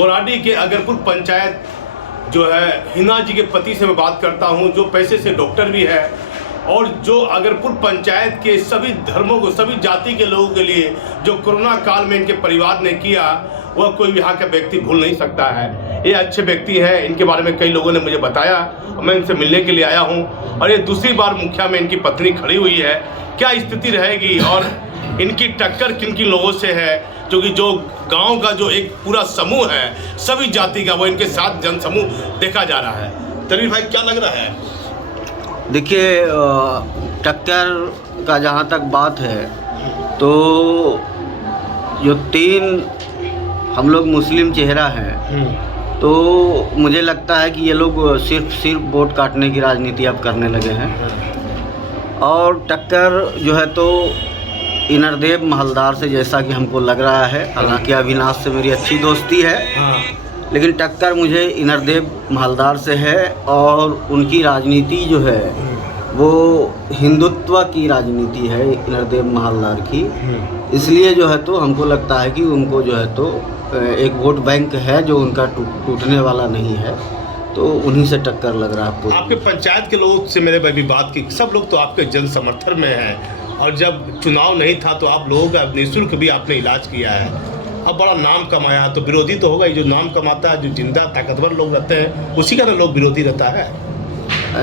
गोराडी के अगरपुर पंचायत जो है हिना जी के पति से मैं बात करता हूं, जो पैसे से डॉक्टर भी है और जो अगरपुर पंचायत के सभी धर्मों को, सभी जाति के लोगों के लिए जो कोरोना काल में इनके परिवार ने किया, वह कोई यहाँ का व्यक्ति भूल नहीं सकता है। ये अच्छे व्यक्ति हैं, इनके बारे में कई लोगों ने मुझे बताया, मैं इनसे मिलने के लिए आया हूँ। और ये दूसरी बार मुखिया में इनकी पत्नी खड़ी हुई है। क्या स्थिति रहेगी और इनकी टक्कर किन किन लोगों से है, क्योंकि जो गांव का जो एक पूरा समूह है सभी जाति का, वो इनके साथ जनसमूह देखा जा रहा है। तनवीर भाई, क्या लग रहा है? देखिए, टक्कर का जहाँ तक बात है तो जो 3 हम लोग मुस्लिम चेहरा हैं, तो मुझे लगता है कि ये लोग सिर्फ वोट काटने की राजनीति अब करने लगे हैं। और टक्कर जो है तो इनरदेव महलदार से, जैसा कि हमको लग रहा है, हालांकि अविनाश से मेरी अच्छी दोस्ती है, लेकिन टक्कर मुझे इनरदेव महलदार से है। और उनकी राजनीति जो है वो हिंदुत्व की राजनीति है इनरदेव महलदार की। इसलिए जो है तो हमको लगता है कि उनको जो है तो एक वोट बैंक है जो उनका टूटने वाला नहीं है, तो उन्हीं से टक्कर लग रहा है आपको। आपके पंचायत के लोगों से मेरे भाई भी बात की, सब लोग तो आपके जन समर्थन में हैं, और जब चुनाव नहीं था तो आप लोगों का निःशुल्क भी आपने इलाज किया है, अब बड़ा नाम कमाया, तो विरोधी तो होगा ही। जो नाम कमाता है, जो जिंदा ताकतवर लोग रहते हैं, उसी का ना लोग विरोधी रहता है।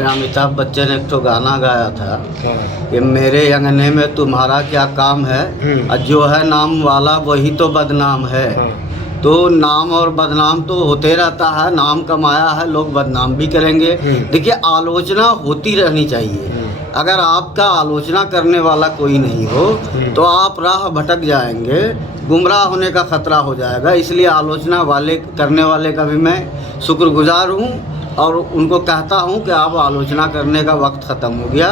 अमिताभ बच्चन एक तो गाना गाया था कि मेरे अंगने में तुम्हारा क्या काम है, और जो है नाम वाला वही तो बदनाम है। तो नाम और बदनाम तो होते रहता है, नाम कमाया है, लोग बदनाम भी करेंगे। देखिए, आलोचना होती रहनी चाहिए। अगर आपका आलोचना करने वाला कोई नहीं हो तो आप राह भटक जाएंगे, गुमराह होने का खतरा हो जाएगा। इसलिए आलोचना करने वाले का भी मैं शुक्रगुजार हूँ और उनको कहता हूँ कि आप आलोचना करने का वक्त ख़त्म हो गया,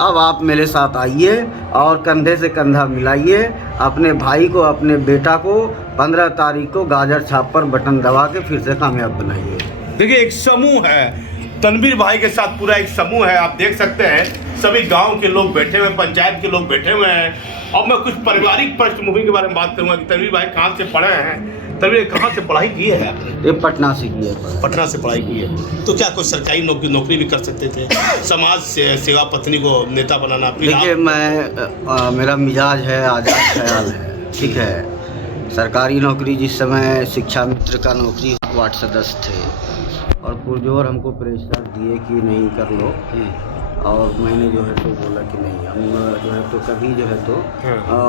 अब आप मेरे साथ आइए और कंधे से कंधा मिलाइए, अपने भाई को, अपने बेटा को 15 तारीख को गाजर छाप पर बटन दबा के फिर से कामयाब बनाइए। देखिए, एक समूह है, तनवीर भाई के साथ पूरा एक समूह है, आप देख सकते हैं। सभी गांव के लोग बैठे हुए हैं, पंचायत के लोग बैठे हुए हैं। और मैं कुछ पारिवारिक पृष्ठभूमि के बारे में बात करूंगा कि तनवीर भाई कहाँ से पढ़े हैं। तनवीर, कहाँ से पढ़ाई की है आपने? ये पटना से की है। पटना से पढ़ाई की है, तो क्या कोई सरकारी नौकरी भी कर सकते थे? समाज से सेवा, पत्नी को नेता बनाना। देखिए, मेरा मिजाज है, आज़ाद ख्याल है, ठीक है। सरकारी नौकरी, जिस समय शिक्षा मित्र का नौकरी, वार्ड सदस्य थे और पुरजोर हमको प्रेशर दिए कि नहीं कर लो, और मैंने जो है तो बोला कि नहीं, हम जो है तो कभी जो है तो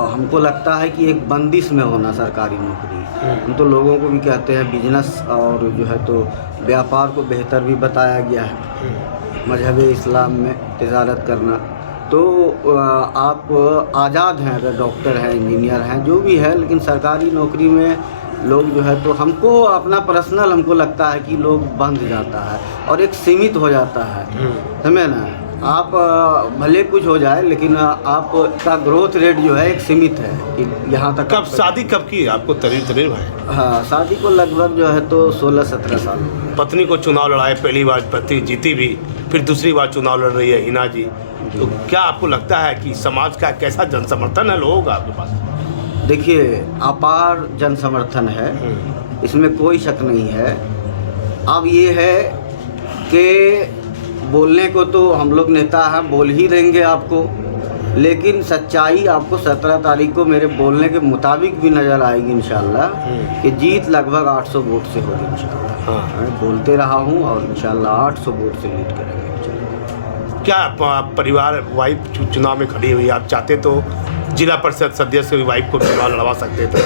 हमको लगता है कि एक बंदिश में होना सरकारी नौकरी। हम तो लोगों को भी कहते हैं बिजनेस और जो है तो व्यापार को बेहतर भी बताया गया है मजहब इस्लाम में तिजारत करना। तो आप आज़ाद हैं, अगर डॉक्टर हैं, इंजीनियर हैं, जो भी है, लेकिन सरकारी नौकरी में लोग जो है तो हमको अपना पर्सनल हमको लगता है कि लोग बंध जाता है और एक सीमित हो जाता है, समझे ना। आप भले कुछ हो जाए, लेकिन आपका ग्रोथ रेट जो है एक सीमित है कि यहाँ तक। कब शादी कब की आपको तनवीर भाई? हाँ, शादी को लगभग जो है तो 16-17 साल। पत्नी को चुनाव लड़ाए, पहली बार पत्नी जीती भी, फिर दूसरी बार चुनाव लड़ रही है हिना जी। तो क्या आपको लगता है कि समाज का कैसा जन समर्थन है लोगों का आपके पास? देखिए, अपार जन समर्थन है, इसमें कोई शक नहीं है। अब ये है कि बोलने को तो हम लोग नेता हैं, बोल ही देंगे आपको, लेकिन सच्चाई आपको 17 तारीख को मेरे बोलने के मुताबिक भी नज़र आएगी इंशाल्लाह कि जीत लगभग 800 वोट से होगी इंशाल्लाह। मैं बोलते रहा हूँ और इंशाल्लाह 800 वोट से लीड करेंगे इंशाल्लाह। क्या परिवार वाइफ चुनाव में खड़ी हुई, आप चाहते तो जिला परिषद सदस्य की वाइफ को चुनाव लड़वा सकते थे,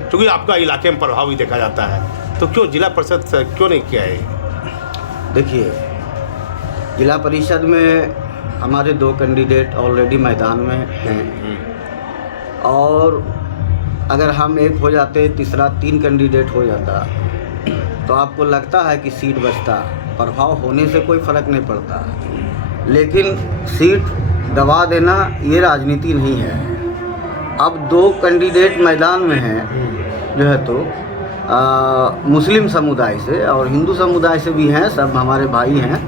क्योंकि आपका इलाके में प्रभाव भी देखा जाता है, तो क्यों जिला परिषद क्यों नहीं किया है? देखिए, जिला परिषद में हमारे 2 कैंडिडेट ऑलरेडी मैदान में हैं, और अगर हम एक हो जाते, तीसरा 3 कैंडिडेट हो जाता, तो आपको लगता है कि सीट बचता, प्रभाव होने से कोई फ़र्क नहीं पड़ता। लेकिन सीट दबा देना ये राजनीति नहीं है। अब 2 कैंडिडेट मैदान में हैं जो है तो मुस्लिम समुदाय से और हिंदू समुदाय से भी हैं, सब हमारे भाई हैं,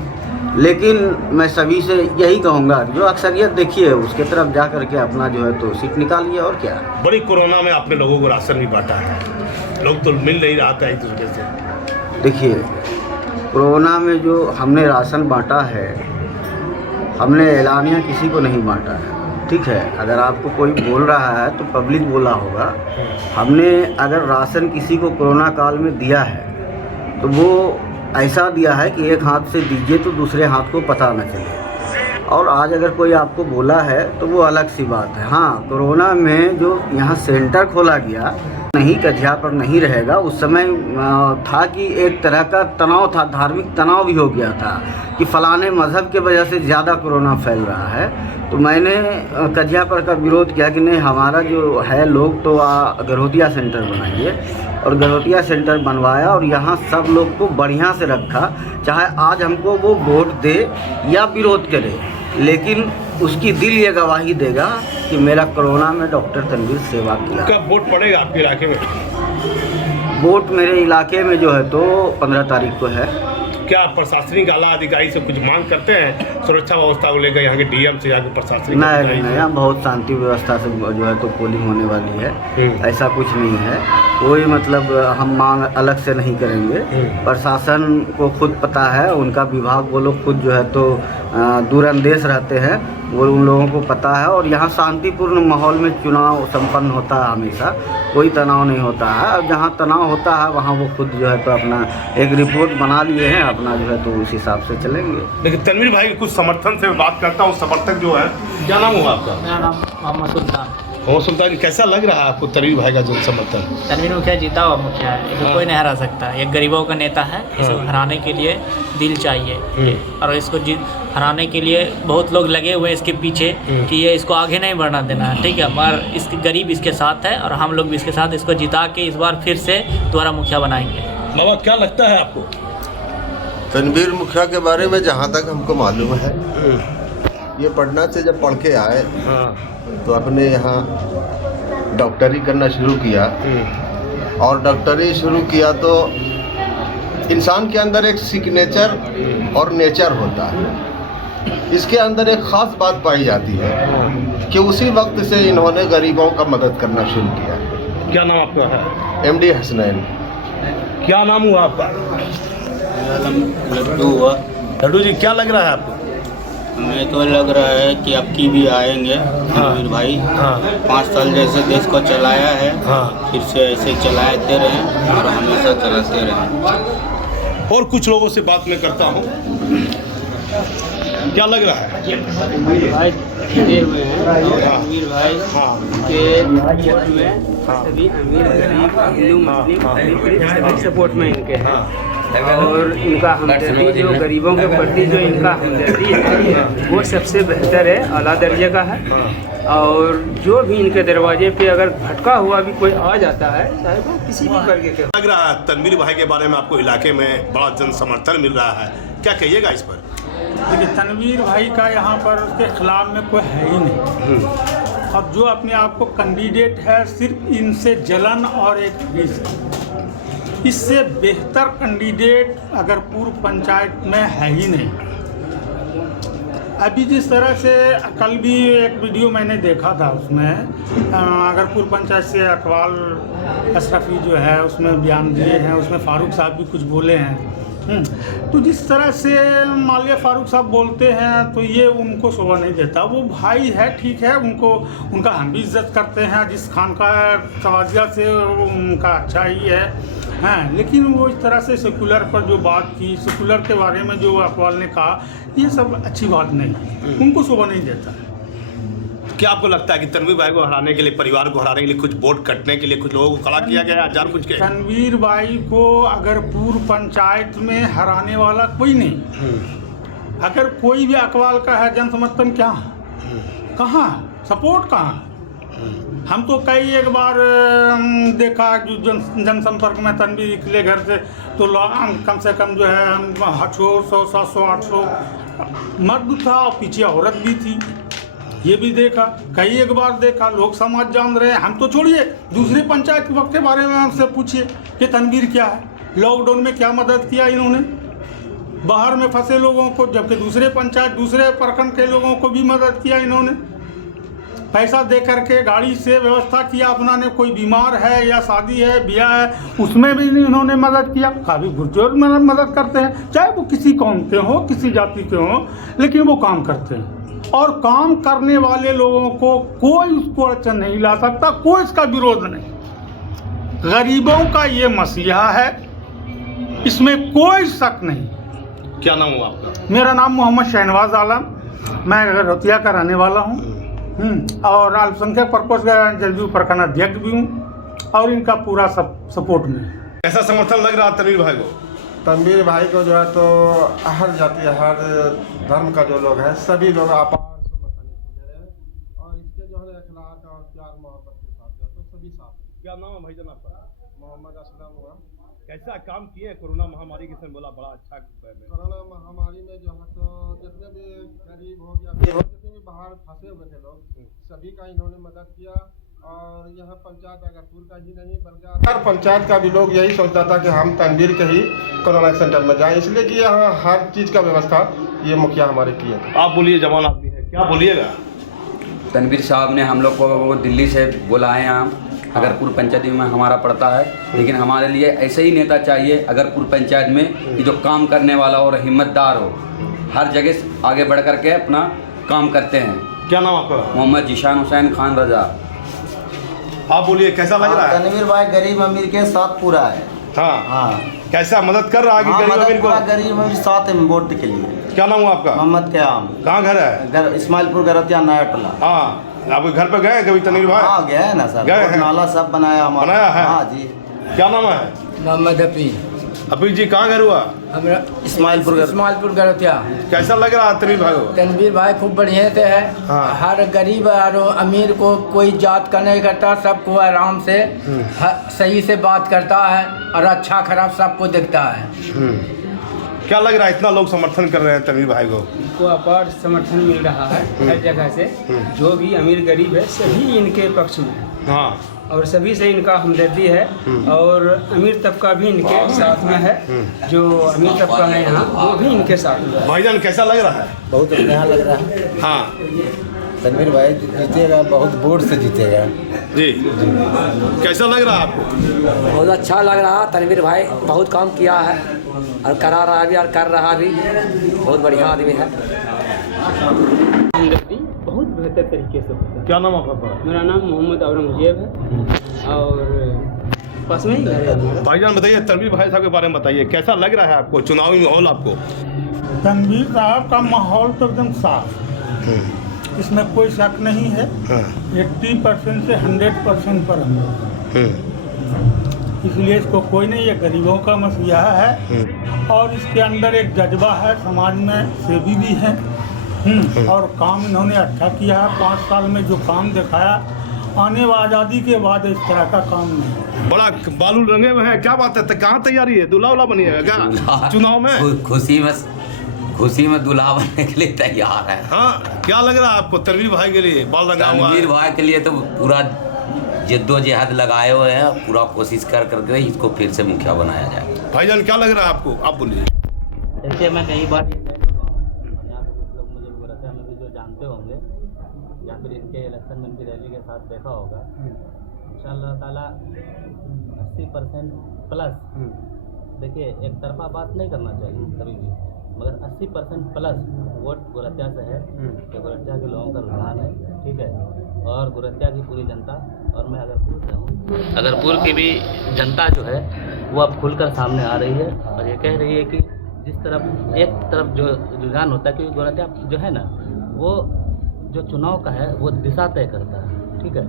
लेकिन मैं सभी से यही कहूँगा जो अक्सरियत देखिए उसके तरफ जा कर के अपना जो है तो सीट निकालिए। और क्या, बड़ी कोरोना में आपने लोगों को राशन भी बांटा है, लोग तो मिल नहीं रहा था एक दूसरे से। देखिए, कोरोना में जो हमने राशन बांटा है, हमने एलानिया किसी को नहीं बांटा है, ठीक है। अगर आपको कोई बोल रहा है तो पब्लिक बोला होगा। हमने अगर राशन किसी को कोरोना काल में दिया है तो वो ऐसा दिया है कि एक हाथ से दीजिए तो दूसरे हाथ को पता न चले। और आज अगर कोई आपको बोला है तो वो अलग सी बात है। हाँ, कोरोना में जो यहाँ सेंटर खोला गया नहीं, कझिया पर नहीं रहेगा, उस समय था कि एक तरह का तनाव था, धार्मिक तनाव भी हो गया था कि फलाने मज़हब के वजह से ज़्यादा कोरोना फैल रहा है। तो मैंने कझिया पर का विरोध किया कि नहीं, हमारा जो है लोग तो गरहोतिया सेंटर बनाइए, और गरहोतिया सेंटर बनवाया और यहाँ सब लोग को बढ़िया से रखा। चाहे आज हमको वो वोट दे या विरोध करे, लेकिन उसकी दिल ये गवाही देगा कि मेरा कोरोना में डॉक्टर तनवीर सेवा किया। कब वोट पड़ेगा आपके इलाके में? वोट मेरे इलाके में जो है तो 15 तारीख को है। क्या प्रशासनिक आला अधिकारी से कुछ मांग करते हैं सुरक्षा व्यवस्था को लेकर, यहाँ के डीएम से या प्रशासनिक? नहीं, यहाँ बहुत शांति व्यवस्था से जो है तो पोलिंग होने वाली है। ऐसा कुछ नहीं है, कोई मतलब हम मांग अलग से नहीं करेंगे। प्रशासन को खुद पता है, उनका विभाग वो लोग खुद जो है तो दूरंदेश रहते हैं, वो उन लोगों को पता है। और यहाँ शांतिपूर्ण माहौल में चुनाव संपन्न होता है, हमेशा कोई तनाव नहीं होता है। और जहाँ तनाव होता है वहाँ वो खुद जो है तो अपना एक रिपोर्ट बना लिए हैं, अपना जो है तो उस हिसाब से चलेंगे। लेकिन तनवीर भाई के कुछ समर्थन से बात करता हूँ, समर्थक जो है, क्या नाम हुआ आपका? मेरा नाम मोहम्मद सुल्तान। मोहम्मद सुल्तान, कैसा लग रहा है आपको तनवीर भाई का जो समर्थन? तनवीर मुखिया जीता हुआ मुखिया है, इसको कोई नहीं हरा सकता। ये गरीबों का नेता है, इसको हराने के लिए दिल चाहिए, और इसको हराने के लिए बहुत लोग लगे हुए हैं इसके पीछे कि ये इसको आगे नहीं बढ़ना देना है, ठीक है। मगर इसके गरीब इसके साथ है और हम लोग भी इसके साथ, इसको जिता के इस बार फिर से दोबारा मुखिया बनाएंगे। बाबा, क्या लगता है आपको? तनवीर मुखिया के बारे में जहाँ तक हमको मालूम है, ये पटना से जब पढ़ के आए तो अपने यहाँ डॉक्टरी करना शुरू किया, और डॉक्टरी शुरू किया तो इंसान के अंदर एक सिग्नेचर और नेचर होता है। इसके अंदर एक ख़ास बात पाई जाती है कि उसी वक्त से इन्होंने गरीबों का मदद करना शुरू किया। क्या नाम आपका है? MD हसनैन। क्या नाम हुआ आपका? लड्डू हुआ। लड्डू जी, क्या लग रहा है आपको? हमें तो लग रहा है कि अब की भी आएंगे तनवीर भाई। 5 साल जैसे देश को चलाया है, फिर से ऐसे चलाते रहें और हमेशा चलाते रहें। और कुछ लोगों से बात मैं करता हूँ, क्या लग रहा है? तनवीर भाई खड़े हुए हैं। तनवीर भाई के वोट में सभी अमीर गरीब हिंदू मुस्लिम सभी सपोर्ट में इनके हैं। और इनका हमदर्दी जो गरीबों के प्रति जो इनका हमदर्दी है वो सबसे बेहतर है, आला दर्जे का है। और जो भी इनके दरवाजे पे अगर भटका हुआ भी कोई आ जाता है, चाहे वो किसी भी वर्ग के। लग रहा है तनवीर भाई के बारे में आपको इलाके में बड़ा जन समर्थन मिल रहा है, क्या कहिएगा इस पर? देखिए, तनवीर भाई का यहाँ पर उसके खिलाफ में कोई है ही नहीं। और जो अपने आप को कैंडिडेट है, सिर्फ इनसे जलन और एक रीज़न, इससे बेहतर कैंडिडेट अगर पूर्व पंचायत में है ही नहीं। अभी जिस तरह से कल भी एक वीडियो मैंने देखा था, उसमें अगर पूर्व पंचायत से अकबाल अशरफी जो है उसमें बयान दिए हैं, उसमें फारूक साहब भी कुछ बोले हैं। तो जिस तरह से मान लिया फारूक साहब बोलते हैं तो ये उनको शोभा नहीं देता। वो भाई है, ठीक है, उनका हम भी इज्जत करते हैं, जिस खान का तवाज़िया से उनका अच्छा ही है। हाँ, लेकिन वो इस तरह से सेकुलर पर जो बात की, सेकुलर के बारे में जो अकबाल ने कहा, ये सब अच्छी बात नहीं, उनको शोभा नहीं देता है। क्या आपको लगता है कि तनवीर भाई को हराने के लिए, परिवार को हराने के लिए कुछ वोट कटने के लिए कुछ लोगों को खड़ा किया गया है जानबूझ के? तनवीर भाई को अगर पूर्व पंचायत में हराने वाला कोई नहीं, अगर कोई भी अकबाल का है जन समर्थन, क्या कहाँ सपोर्ट कहाँ? हम तो कई एक बार देखा जो जनसंपर्क में तनवीर निकले घर से तो लोग कम से कम जो है 100, 700, 800 मर्द था और पीछे औरत भी थी। ये भी देखा, कई एक बार देखा, लोग समाज जान रहे हैं। हम तो छोड़िए, दूसरे पंचायत के वक्त के बारे में हमसे पूछिए कि तनवीर क्या है, लॉकडाउन में क्या मदद किया इन्होंने बाहर में फंसे लोगों को, जबकि दूसरे पंचायत, दूसरे प्रखंड के लोगों को भी मदद किया इन्होंने। पैसा दे करके गाड़ी से व्यवस्था किया अपना ने, कोई बीमार है या शादी है ब्याह है उसमें भी इन्होंने मदद किया। काफ़ी बुजुर्ग मदद करते हैं, चाहे वो किसी कौम के हों किसी जाति के हों, लेकिन वो काम करते हैं और काम करने वाले लोगों को कोई उसको अड़चन नहीं ला सकता, कोई इसका विरोध नहीं। गरीबों का ये मसीहा है, इसमें कोई शक नहीं। क्या नाम हुआ आपका? मेरा नाम मोहम्मद शहनवाज आलम, मैं रतिया का रहने वाला हूँ और अल्पसंख्यक पर्पस का जदयू प्रखंड अध्यक्ष भी हूँ और इनका पूरा सपोर्ट में। कैसा समर्थन लग रहा तनवीर भाई को? तनवीर भाई को जो है तो हर जाति हर धर्म का जो लोग हैं सभी लोग अपार समर्थन दे रहे हैं और इसके जो है अखलाक और प्यार मोहब्बत के साथ तो सभी साथ। क्या नाम है भाईजान आपका? मोहम्मद असलम हुआ। कैसा काम किए कोरोना महामारी के समय? बोला बड़ा अच्छा। कोरोना महामारी में जो है तो जितने भी गरीब हो गया जितने भी बाहर फंसे हुए थे लोग सभी का इन्होंने मदद किया और यहाँ पंचायत अगरपुर का ही नहीं बल्कि हर पंचायत का भी लोग यही सोचता था कि हम तनवीर के ही कोरोना सेंटर में जाएं, इसलिए कि यहाँ हर चीज़ का व्यवस्था ये मुखिया हमारे किए थे। आप बोलिए, जवान आदमी है, क्या बोलिएगा? तनवीर साहब ने हम लोग को दिल्ली से बुलाए यहाँ, अगरपुर पंचायत में हमारा पड़ता है, लेकिन हमारे लिए ऐसे ही नेता चाहिए अगरपुर पंचायत में कि जो काम करने वाला और हिम्मतदार हो, हर जगह आगे बढ़ करके अपना काम करते हैं। क्या नाम आपका? मोहम्मद जीशान हुसैन खान रजा। आप बोलिए, कैसा लग रहा है? तनवीर भाई गरीब अमीर के साथ पूरा है। हाँ, कैसा मदद कर रहा है कि गरीब अमीर को? गरीब अमीर साथ है वोट के लिए। क्या नाम हुआ आपका? मोहम्मद क़याम। कहाँ घर है? इस्माइलपुर गरतिया नया टोला। हाँ, आपके घर पे गए कभी तनवीर भाई? हाँ गए ना सर, गए हैं? नाला सब बनाया बनाया है? हाँ जी। क्या नाम है? मोहम्मद अपील जी, कहाँ घर हुआ? हमारा इस्माइलपुर गरतिया। कैसा लग रहा है तनवीर भाई को? तनवीर भाई खूब बढ़िया से है। हाँ। हर गरीब और अमीर को कोई जात का नहीं करता, सबको आराम से सही से बात करता है और अच्छा खराब सबको देखता है। क्या लग रहा है इतना लोग समर्थन कर रहे हैं तनवीर भाई को? इनको अपार समर्थन मिल रहा है हर जगह से, जो भी अमीर गरीब है सभी इनके पक्ष में है। हाँ, और सभी से इनका हमदर्दी है और अमीर तबका भी इनके साथ में है, जो अमीर तबका है यहाँ वो भी इनके साथ में है। भाईजान कैसा लग रहा है? बहुत बढ़िया लग रहा है। हाँ तनवीर भाई जीतेगा, बहुत वोट से जीतेगा जी। कैसा लग रहा है आपको? बहुत अच्छा लग रहा है। तनवीर भाई बहुत काम किया है और करा रहा भी और कर रहा भी, बहुत बढ़िया आदमी है। बहुत बेहतर तरीके से होता है। क्या नाम आपका? मेरा नाम मोहम्मद औरंगजेब है और पास में ही घर है हमारा। भाईजान बताइए, तनवीर भाई साहब के बारे में बताइए, कैसा लग रहा है आपको चुनावी माहौल? आपको तनवीर साहब का माहौल तो एकदम साफ, इसमें कोई शक नहीं है। 80% से 100% पर हम लोग, इसलिए इसको कोई नहीं, ये गरीबों का मसीहा है और इसके अंदर एक जज्बा है, समाज में सेवी भी है और काम इन्होंने अच्छा किया है। 5 साल में जो काम दिखाया, आने वाली आज़ादी के बाद इस तरह का काम नहीं। बड़ा बालू रंगे में है, क्या बात है? कहाँ तैयारी है? दूल्हा उल्हा बनिएगा क्या चुनाव में? खुशी में दूल्हा बनने के लिए तैयार है। हाँ, क्या लग रहा है आपको तनवीर भाई के लिए? बाल लगा हुआ है। तनवीर भाई के लिए तो पूरा जद्दोजहद लगाए हुए हैं, पूरा कोशिश कर करके इसको फिर से मुखिया बनाया जाए। भाईजान क्या लग रहा है आपको? आप बोलिए। देखिए, मैं कई बार ये कह चुका हूँ, यहाँ पे कुछ लोग मुझे गुरतिया में भी जो जानते होंगे या फिर इनके इलेक्शन में इनकी रैली के साथ देखा होगा, इंशाअल्लाह ताला 80% प्लस। देखिए, एक तरफा बात नहीं करना चाहिए कभी भी, मगर 80% प्लस वोट गुरतिया से है कि गुरतिया के लोगों का रुझान है, ठीक है। और गुरतिया की पूरी जनता, और मैं अगरपुर से हूँ, अगरपुर की भी जनता जो है वो अब खुलकर सामने आ रही है और ये कह रही है कि जिस तरफ एक तरफ जो रुझान होता है, क्योंकि गुरतिया जो है ना, वो जो चुनाव का है वो दिशा तय करता है, ठीक है।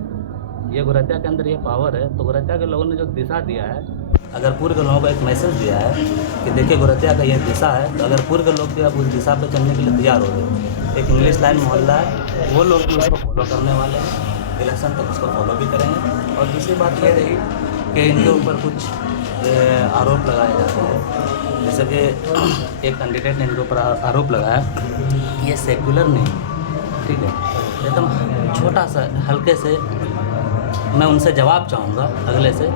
ये गुरतिया के अंदर ये पावर है, तो गुरतिया के लोगों ने जो दिशा दिया है, अगरपुर के लोगों को एक मैसेज दिया है कि देखिए गुरतिया का ये दिशा है, तो अगरपुर के लोग भी अब उस दिशा पर चलने के लिए तैयार हो गए। एक इंग्लिश लाइन मोहल्ला है, वो लोग भी उसको फॉलो करने वाले हैं, इलेक्शन तक उसको फॉलो भी करेंगे। और दूसरी बात ये रही कि इनके ऊपर कुछ आरोप लगाए जाते हैं, जैसे कि एक कैंडिडेट ने इनके ऊपर आरोप लगाया, ये सेकुलर नहीं, ठीक है, एकदम छोटा सा हल्के से मैं उनसे जवाब चाहूँगा अगले से।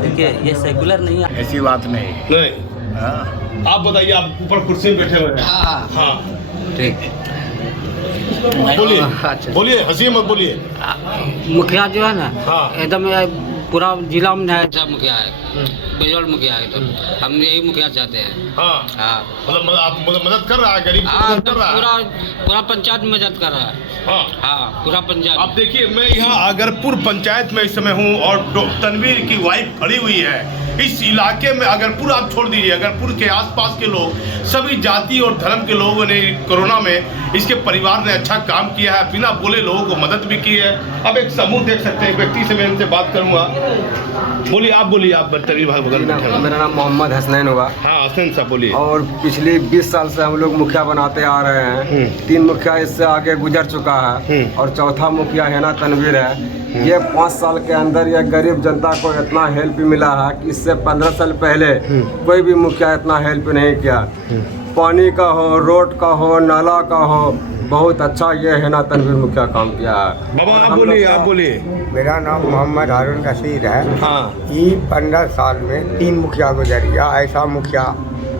देखिए, ये सेकुलर नहीं है, ऐसी बात नहीं। आप बताइए, आप ऊपर कुर्सी में बैठे हुए हैं। हाँ हाँ, ठीक। बोलिए अच्छा। बोलिए, हंसिए मत बोलिए। मुखिया जो है ना, हाँ। एकदम पूरा जिला में अच्छा मुखिया है, बेजोड़ मुखिया है। तो हम यही मुखिया चाहते हैं। हाँ हाँ, मतलब आप मदद कर रहा है, गरीब की मदद कर रहा है। पूरा पंचायत में मदद कर रहा है। हाँ, पूरा पंचायत। अब देखिए, मैं यहाँ अगरपुर पंचायत में इस समय हूँ और तनवीर की वाइफ खड़ी हुई है। इस इलाके में अगरपुर आप छोड़ दीजिए, अगरपुर के आसपास के लोग, सभी जाति और धर्म के लोगों ने कोरोना में इसके परिवार ने अच्छा काम किया है, बिना बोले लोगों को मदद भी की है। अब एक समूह देख सकते हैं, एक व्यक्ति से मैं इनसे बात करूँगा। बोलिए, आप बोलिए, आप तनवीर भाई बगल में। मेरा नाम मोहम्मद हसनैन होगा। हाँ, हसनैन साहब बोलिए। और पिछले 20 साल से हम लोग मुखिया बनाते आ रहे हैं। 3 मुखिया इससे आगे गुजर चुका है और चौथा मुखिया है ना तनवीर है। ये 5 साल के अंदर ये गरीब जनता को इतना हेल्प मिला है कि इससे 15 साल पहले कोई भी मुखिया इतना हेल्प नहीं किया। पानी का हो, रोड का हो, नाला का हो, बहुत अच्छा ये है ना तनवीर मुखिया काम किया है। बाबा आप बोलिए, आप बोलिए। मेरा नाम मोहम्मद हारून रशीद है। हाँ। ये 15 साल में 3 मुखिया गुजर गया। ऐसा मुखिया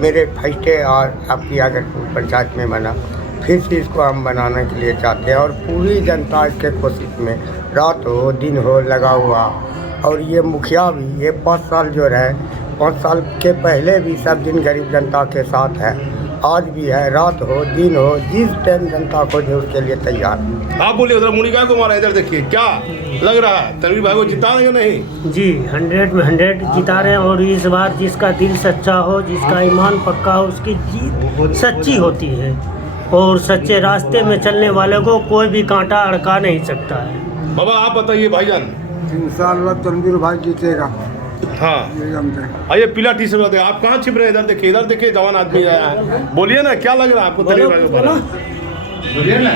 मेरे फर्स्टे और आपकी अगरपुर पंचायत में बना। फिर से इसको हम बनाने के लिए चाहते हैं और पूरी जनता इसके कोशिश में रात हो दिन हो लगा हुआ। और ये मुखिया भी ये 5 साल जो रहे, 5 साल के पहले भी सब दिन गरीब जनता के साथ है, आज भी है। रात हो दिन हो, जिस टाइम जनता को जो उसके लिए तैयार। आप बोलिए, उधर मुनिका को मारा, इधर देखिए क्या लग रहा है, तनवीर भाई को जिता रहे हो नहीं? जी 100 में 100 जिता रहे हैं। और इस बार जिसका दिल सच्चा हो, जिसका ईमान पक्का हो, उसकी जीत सच्ची होती है। और सच्चे रास्ते में चलने वाले को कोई भी कांटा अड़का नहीं सकता है। बाबा आप बताइए भाईजान। इंशाअल्लाह तनवीर भाई जीतेगा। हाँ, आइए पीला टी शर्ट वाले, आप कहाँ छिप रहे हैं? इधर देखिए, इधर देखिए, जवान आदमी आया है। बोलिए ना, क्या लग रहा है आपको तनवीर भाई को? बोलिए ना।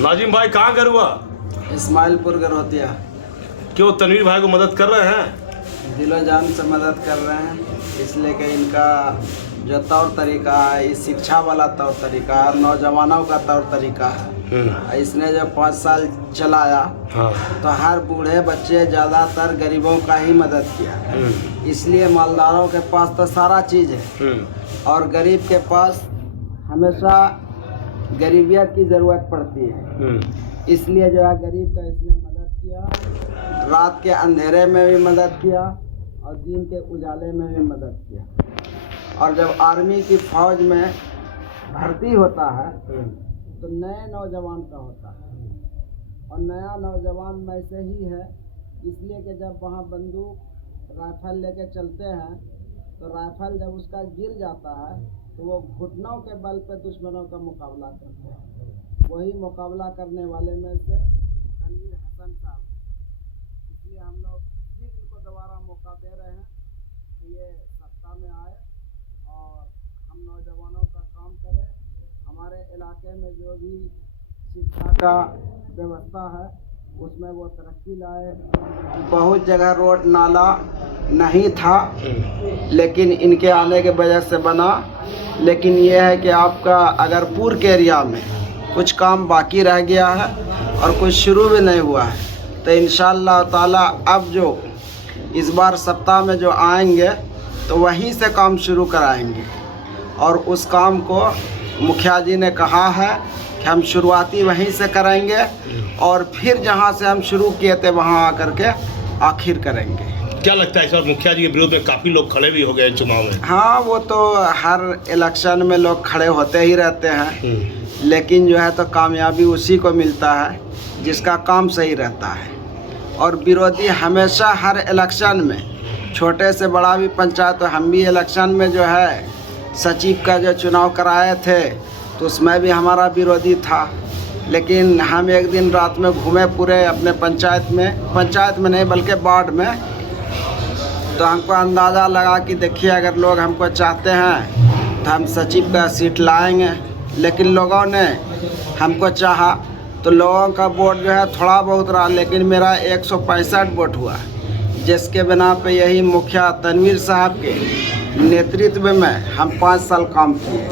नाजिम भाई कहाँ घर हुआ? इस्माइलपुर गरौतिया। क्यों तनवीर भाई को मदद कर रहे हैं? दिलो जान से मदद कर रहे हैं, इसलिए कि इनका जो तौर तरीका है, इस शिक्षा वाला तौर तरीका है, नौजवानों का तौर तरीका है। इसने जो 5 साल चलाया तो हर बूढ़े बच्चे, ज़्यादातर गरीबों का ही मदद किया। इसलिए मालदारों के पास तो सारा चीज़ है और गरीब के पास हमेशा गरीबियत की ज़रूरत पड़ती है। इसलिए जो है गरीब का इसने मदद किया, रात के अंधेरे में भी मदद किया और दिन के उजाले में भी मदद किया। और जब आर्मी की फ़ौज में भर्ती होता है तो नए नौजवान का होता है और नया नौजवान में से ही है, इसलिए कि जब वहाँ बंदूक राइफल लेके चलते हैं तो राइफल जब उसका गिर जाता है तो वो घुटनों के बल पे दुश्मनों का मुकाबला करते हैं। वही मुकाबला करने वाले में से तनवीर हसन साहब, इसलिए हम लोग फिर इनको दोबारा मौका दे रहे हैं कि ये सत्ता में आए और हम नौजवानों का काम करें। हमारे इलाके में जो भी शिक्षा का व्यवस्था है उसमें वो तरक्की लाए। बहुत जगह रोड नाला नहीं था, लेकिन इनके आने के वजह से बना। लेकिन ये है कि आपका अगरपुर के एरिया में कुछ काम बाकी रह गया है और कुछ शुरू भी नहीं हुआ है। तो इंशाअल्लाह ताला अब जो इस बार सप्ताह में जो आएंगे तो वहीं से काम शुरू कराएंगे और उस काम को मुखिया जी ने कहा है कि हम शुरुआती वहीं से करेंगे और फिर जहां से हम शुरू किए थे वहां आकर के आखिर करेंगे। क्या लगता है इस बार मुखिया जी के विरोध में काफ़ी लोग खड़े भी हो गए चुनाव में? हाँ, वो तो हर इलेक्शन में लोग खड़े होते ही रहते हैं, लेकिन जो है तो कामयाबी उसी को मिलता है जिसका काम सही रहता है। और विरोधी हमेशा हर इलेक्शन में, छोटे से बड़ा भी पंचायत, तो हम भी इलेक्शन में जो है सचिव का जो चुनाव कराए थे तो उसमें भी हमारा विरोधी था। लेकिन हम एक दिन रात में घूमे पूरे अपने पंचायत में नहीं बल्कि वार्ड में, तो हमको अंदाज़ा लगा कि देखिए अगर लोग हमको चाहते हैं तो हम सचिव का सीट लाएंगे। लेकिन लोगों ने हमको चाहा तो लोगों का वोट जो है थोड़ा बहुत रहा, लेकिन मेरा 165 वोट हुआ, जिसके बिना पे यही मुखिया तनवीर साहब के नेतृत्व में हम 5 साल काम किए।